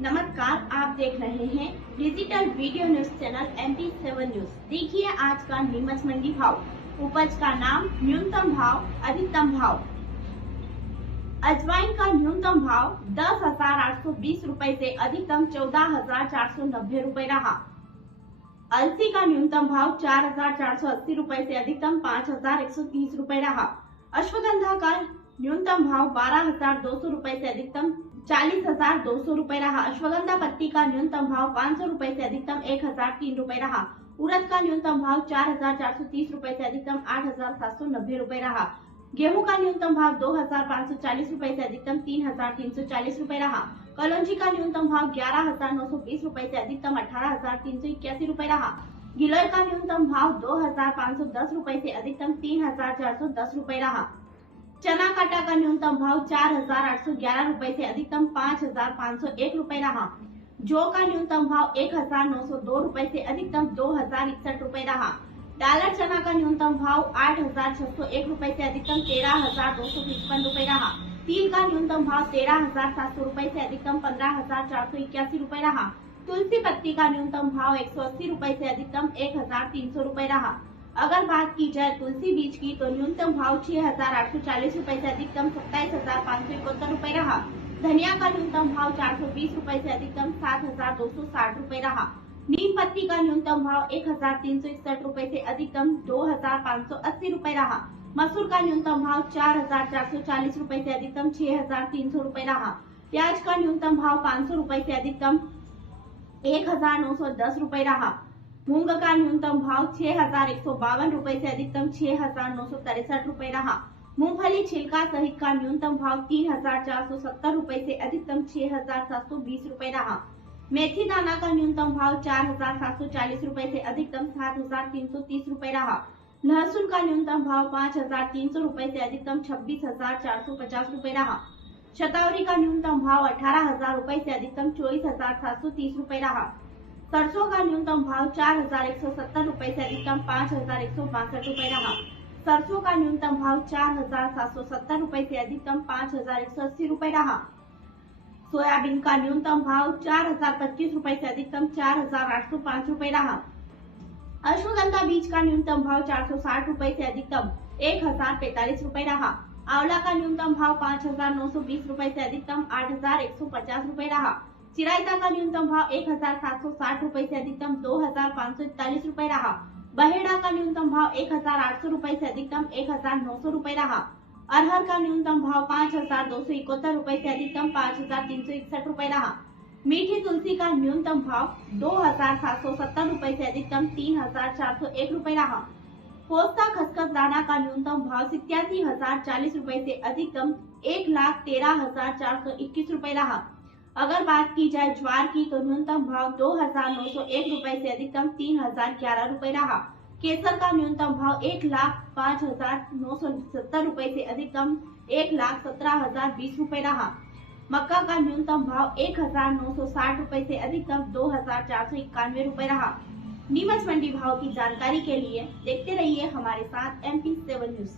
नमस्कार, आप देख रहे हैं digital video news channel MP7 news. देखिए आज का नीमच मंडी भाव। उपज का नाम, न्यूनतम भाव, अधिकतम भाव। अजवाइन का न्यूनतम भाव 10,820 रूपए से अधिकतम 14,490 रूपए रहा। अलसी का न्यूनतम भाव 4,480 रूपए से अधिकतम 5,130 रूपए रहा। अश्वगंधा का न्यूनतम भाव 12,200 रूपए से अधिकतम 40,200 रूपए रहा। अश्वगंधा पत्ती का न्यूनतम भाव 500 रूपए से अधिकतम 1,003 रूपए रहा। उड़द का न्यूनतम भाव 4,430 रूपए से अधिकतम 8,790 रूपए रहा। गेहूं का न्यूनतम भाव 2,540 रूपए से अधिकतम 3,340 रूपए रहा। कलौंजी का न्यूनतम भाव 11,920 रूपए से अधिकतम 18,381 रूपए रहा। गिलोय का न्यूनतम भाव 2,510 रूपए से अधिकतम 3,410 रूपए रहा। चना काटा का न्यूनतम भाव 4,811 रूपए से अधिकतम 5,501 रूपए रहा। जौ का न्यूनतम भाव 1,902 रूपए से अधिकतम 2,061 रूपए रहा। डालर चना का न्यूनतम भाव 8,601 रूपए से अधिकतम 13,255 रूपए रहा। तिल का न्यूनतम भाव 13,700 रूपए से अधिकतम 15,481 रूपए रहा। तुलसी पत्ती का न्यूनतम भाव 180 रूपए से अधिकतम 1,300 रूपए रहा। अगर बात की जाए तुलसी बीज की तो न्यूनतम भाव 6,840 रूपए से अधिकतम 27,571 रूपए रहा। धनिया का न्यूनतम भाव 420 रूपए से अधिकतम 7,260 रूपए रहा। नीम पत्ती का न्यूनतम भाव 1,361 रूपए से अधिकतम 2,580 रूपए रहा। मसूर का न्यूनतम भाव 4,440 रूपए से अधिकतम 6,300 रूपए रहा। प्याज का न्यूनतम भाव 500 रूपए से अधिकतम 1,910 रूपए रहा। मूंग का न्यूनतम भाव 6,152 रूपए से अधिकतम 6,963 रूपए रहा। मूंगफली छिलका सहित का न्यूनतम भाव 3,470 रूपए से अधिकतम 6,720 रूपए रहा। मेथी दाना का न्यूनतम भाव 4,740 रूपए से अधिकतम 7,330 रूपए रहा। लहसुन का न्यूनतम भाव 5,300 रूपए से अधिकतम 26,450 रूपए रहा। शतावरी का न्यूनतम भाव 18,000 रूपए से अधिकतम 24,730 रूपए रहा। सरसों का न्यूनतम भाव 4,170 रूपए से अधिकतम 5,162 रूपए रहा। सरसों का न्यूनतम भाव 4,770 रूपए से अधिकतम 5,180 रूपए रहा। सोयाबीन का न्यूनतम भाव 4,025 रूपए से अधिकतम 4,805 रूपए रहा। अश्वगंधा बीज का न्यूनतम भाव 460 रूपए से अधिकतम 1,045 रूपए रहा। आंवला का न्यूनतम भाव 5,920 रूपए से अधिकतम 8,150 रूपए रहा। चिरायता का न्यूनतम भाव 1,760 रूपए से अधिकतम 2,541 रूपए रहा। बहेड़ा का न्यूनतम भाव 1,800 रूपए से अधिकतम 1,900 रूपए रहा। अरहर का न्यूनतम भाव 5,271 रूपए से अधिकतम 5,361 रूपए रहा। मीठी तुलसी का न्यूनतम भाव 2,770 रूपए से अधिकतम 3,401 रूपए रहा। पोस्ता खसखस दाना का न्यूनतम भाव 87,040 रूपए से अधिकतम 1,13,421 रूपए रहा। अगर बात की जाए ज्वार की तो न्यूनतम भाव 2,901 रूपए से अधिकतम 3,011 रूपए रहा। केसर का न्यूनतम भाव 1,05,970 रूपए से अधिकतम 1,17,020 रूपए रहा। मक्का का न्यूनतम भाव 1,960 रूपए से अधिकतम 2,491 रूपए रहा। नीमच मंडी भाव की जानकारी के लिए देखते रहिए हमारे साथ MP7 न्यूज।